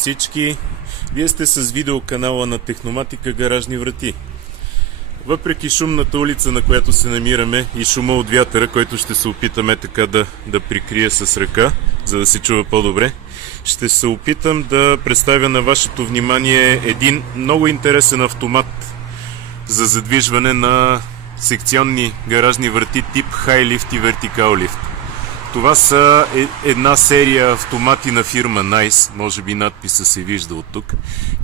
Всички, вие сте с видеоканала на Техноматика Гаражни врати. Въпреки шумната улица, на която се намираме, и шума от вятъра, който ще се опитаме така да прикрия с ръка, за да се чува по-добре, ще се опитам да представя на вашето внимание един много интересен автомат за задвижване на секционни гаражни врати тип High Lift и Vertical Lift. Това са една серия автомати на фирма Nice, може би надписа се вижда от тук,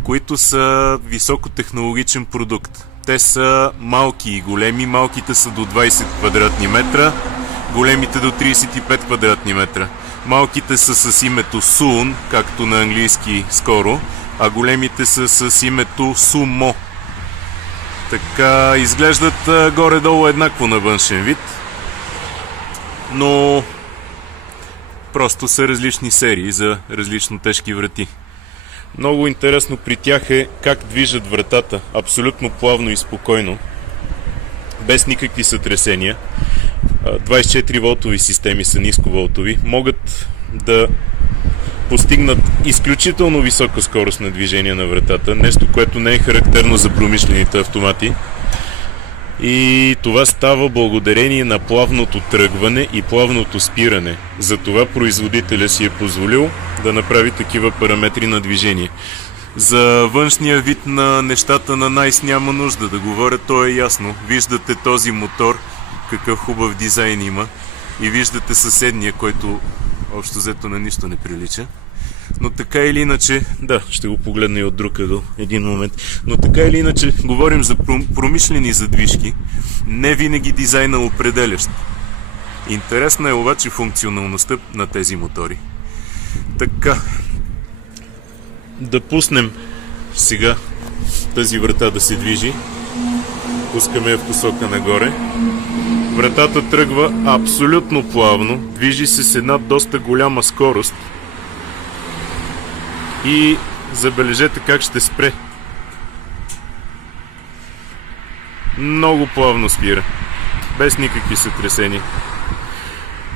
които са високотехнологичен продукт. Те са малки и големи, малките са до 20 квадратни метра, големите до 35 квадратни метра. Малките са с името Suun, както на английски скоро, а големите са с името Sumo. Така изглеждат горе-долу еднакво на външен вид, но просто са различни серии за различно тежки врати. Много интересно при тях е как движат вратата абсолютно плавно и спокойно, без никакви сътресения. 24 волтови системи са нисковолтови, могат да постигнат изключително висока скорост на движение на вратата, нещо, което не е характерно за промишлените автомати. И това става благодарение на плавното тръгване и плавното спиране. Затова производителя си е позволил да направи такива параметри на движение. За външния вид на нещата на Nice няма нужда да говоря, то е ясно. Виждате този мотор, какъв хубав дизайн има, и виждате съседния, който общо взето на нищо не прилича. Но така или иначе, да, ще го погледна и от друг ъгъл един момент, но така или иначе говорим за промишлени задвижки, не винаги дизайна определящ. Интересна е обаче функционалността на тези мотори. Така, да пуснем сега тази врата да се движи. Пускаме я в посока нагоре. Вратата тръгва абсолютно плавно, движи се с една доста голяма скорост. И забележете как ще спре. Много плавно спира, без никакви сътресения.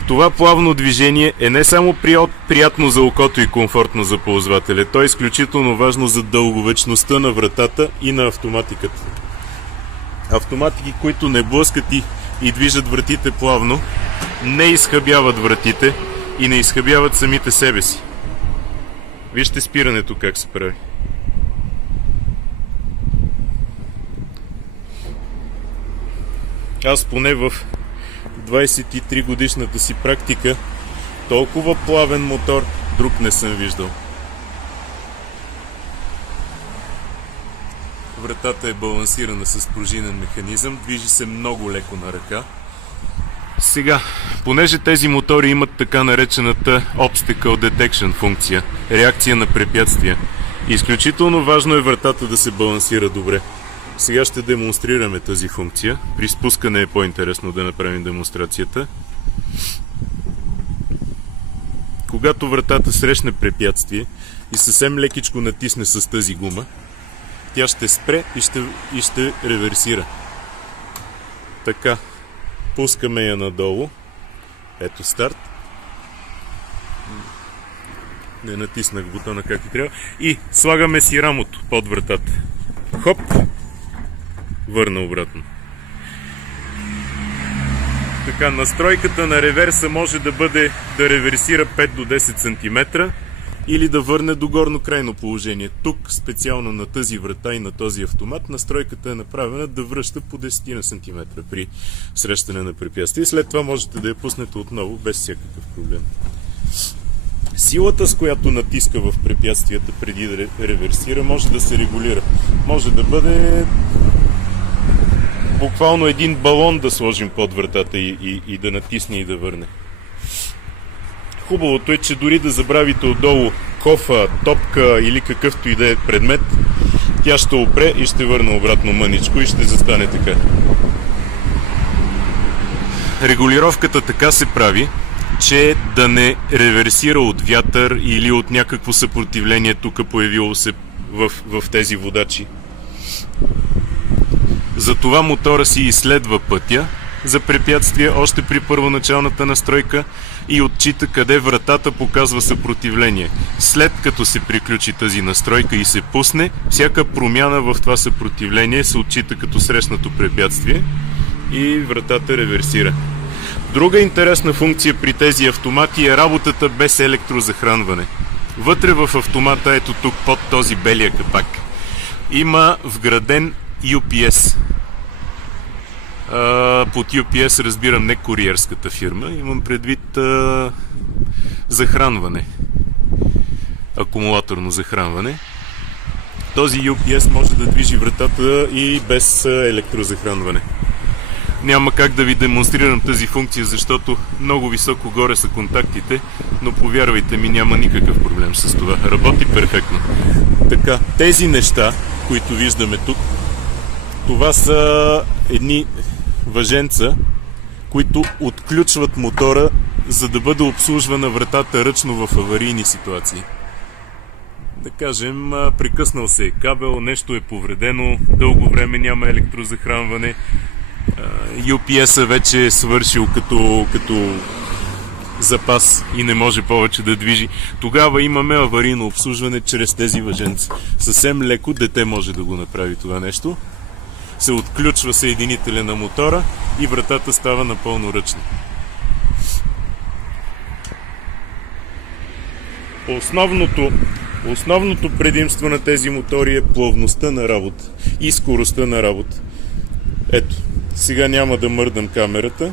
Това плавно движение е не само приятно за окото и комфортно за ползвателя, то е изключително важно за дълговечността на вратата и на автоматиката. Автоматики, които не блъскат и движат вратите плавно, не изхабяват вратите и не изхабяват самите себе си. Вижте спирането как се прави. Аз поне в 23 годишната си практика толкова плавен мотор друг не съм виждал. Вратата е балансирана с пружинен механизъм, движи се много леко на ръка. Сега, понеже тези мотори имат така наречената Obstacle Detection функция, реакция на препятствия, изключително важно е вратата да се балансира добре. Сега ще демонстрираме тази функция. При спускане е по-интересно да направим демонстрацията. Когато вратата срещне препятствие и съвсем лекичко натисне с тази гума, тя ще спре и ще реверсира. Така. Пускаме я надолу. Ето старт. Не натиснах бутона както трябва. И слагаме си рамото под вратата. Хоп! Върна обратно. Така, настройката на реверса може да бъде да реверсира 5 до 10 см или да върне до горно крайно положение. Тук, специално на тази врата и на този автомат, настройката е направена да връща по 10 см при срещане на препятствия. След това можете да я пуснете отново без всякакъв проблем. Силата, с която натиска в препятствията преди да реверсира, може да се регулира. Може да бъде буквално един балон да сложим под вратата и да натисне и да върне. Хубавото е, че дори да забравите отдолу кофа, топка или какъвто и да е предмет, тя ще опре и ще върне обратно мъничко и ще застане така. Регулировката така се прави, че да не реверсира от вятър или от някакво съпротивление тук появило се в тези водачи. Затова мотора си изследва пътя за препятствия още при първоначалната настройка, и отчита къде вратата показва съпротивление. След като се приключи тази настройка и се пусне, всяка промяна в това съпротивление се отчита като срещнато препятствие и вратата реверсира. Друга интересна функция при тези автомати е работата без електрозахранване. Вътре в автомата, ето тук под този белия капак, има вграден UPS. Под UPS разбирам не куриерската фирма, имам предвид захранване. Акумулаторно захранване. Този UPS може да движи вратата и без електрозахранване. Няма как да ви демонстрирам тази функция, защото много високо горе са контактите, но повярвайте ми, няма никакъв проблем с това. Работи перфектно. Така, тези неща, които виждаме тук, това са едни въженца, които отключват мотора, за да бъде обслужвана вратата ръчно в аварийни ситуации. Да кажем, прекъснал се е кабел, нещо е повредено, дълго време няма електрозахранване, UPS-а вече е свършил като запас и не може повече да движи. Тогава имаме аварийно обслужване чрез тези въженца. Съвсем леко дете може да го направи това нещо. Се отключва съединителя на мотора и вратата става напълно ръчна. Основното предимство на тези мотори е плъвността на работа и скоростта на работа. Ето, сега няма да мърдам камерата.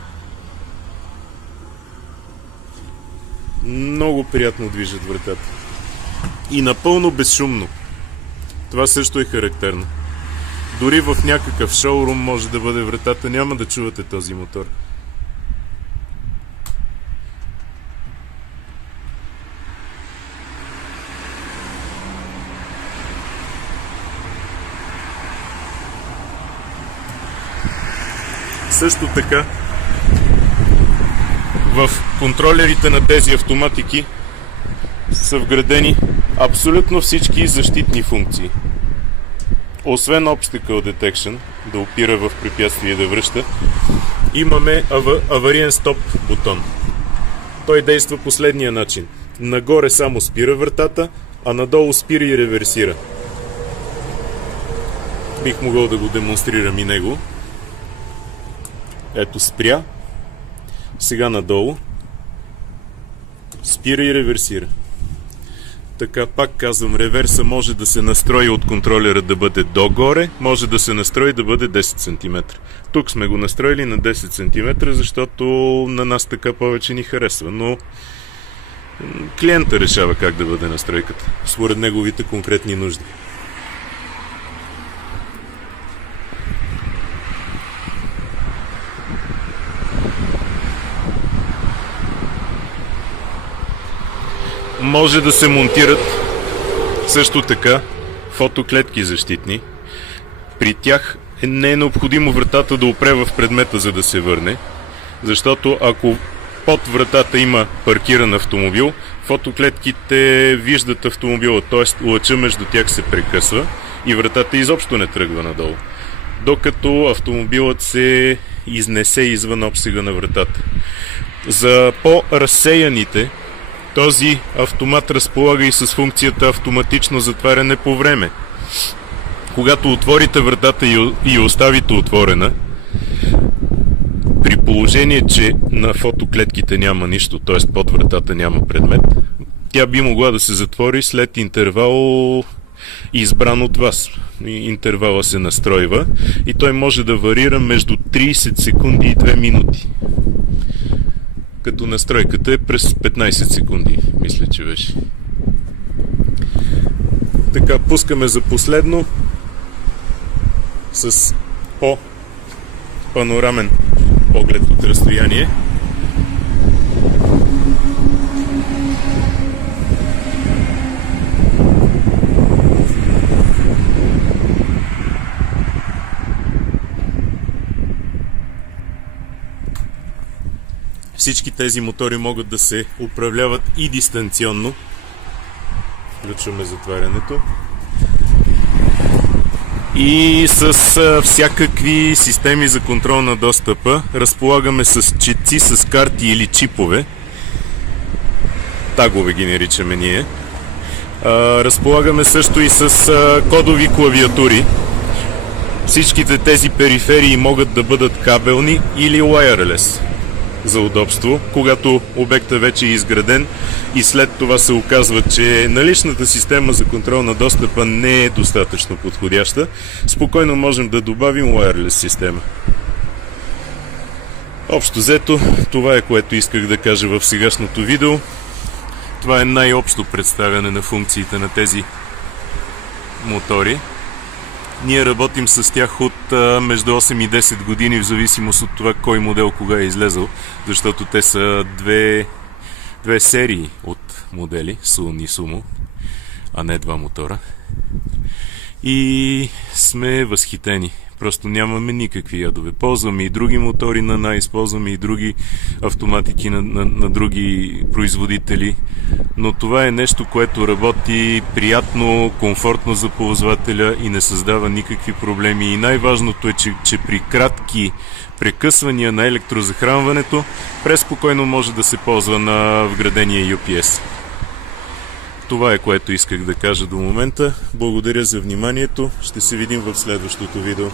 Много приятно движат вратата. И напълно безшумно. Това също е характерно. Дори в някакъв шоурум може да бъде вратата, няма да чувате този мотор. Също така, в контролерите на тези автоматики са вградени абсолютно всички защитни функции. Освен Obstacle Detection, да опира в препятствие и да връща, имаме авариен стоп бутон. Той действа последния начин. Нагоре само спира вратата, а надолу спира и реверсира. Бих могъл да го демонстрирам и него. Ето, спря. Сега надолу. Спира и реверсира. Така, пак казвам, реверса може да се настрои от контролера да бъде догоре, може да се настрои да бъде 10 см. Тук сме го настроили на 10 см, защото на нас така повече ни харесва, но клиента решава как да бъде настройката, според неговите конкретни нужди. Може да се монтират също така фотоклетки защитни. При тях не е необходимо вратата да опре в предмета, за да се върне, защото ако под вратата има паркиран автомобил, фотоклетките виждат автомобила, т.е. лъча между тях се прекъсва и вратата изобщо не тръгва надолу, докато автомобилът се изнесе извън обсега на вратата. За по-разсеяните този автомат разполага и с функцията автоматично затваряне по време. Когато отворите вратата и оставите отворена, при положение, че на фотоклетките няма нищо, т.е. под вратата няма предмет, тя би могла да се затвори след интервал избран от вас. Интервала се настройва и той може да варира между 30 секунди и 2 минути. Като настройката е през 15 секунди, мисля, че беше. Така, пускаме за последно с по-панорамен поглед от разстояние. Всички тези мотори могат да се управляват и дистанционно. Включваме затварянето. И с всякакви системи за контрол на достъпа. Разполагаме с четци, с карти или чипове, тагове ги наричаме ние. Разполагаме също и с кодови клавиатури. Всичките тези периферии могат да бъдат кабелни или wireless за удобство, когато обектът вече е изграден и след това се оказва, че наличната система за контрол на достъпа не е достатъчно подходяща, спокойно можем да добавим wireless система. Общо взето, това е, което исках да кажа в сегашното видео. Това е най-общо представяне на функциите на тези мотори. Ние работим с тях от между 8 и 10 години, в зависимост от това кой модел кога е излезъл, защото те са две серии от модели, Sun и Sumo, а не два мотора. И сме възхитени. Просто нямаме никакви ядове. Ползваме и други мотори на NAI, използваме и други автоматики на други производители, но това е нещо, което работи приятно, комфортно за ползвателя и не създава никакви проблеми. И най-важното е, че при кратки прекъсвания на електрозахранването преспокойно може да се ползва на вградения UPS. Това е, което исках да кажа до момента. Благодаря за вниманието. Ще се видим в следващото видео.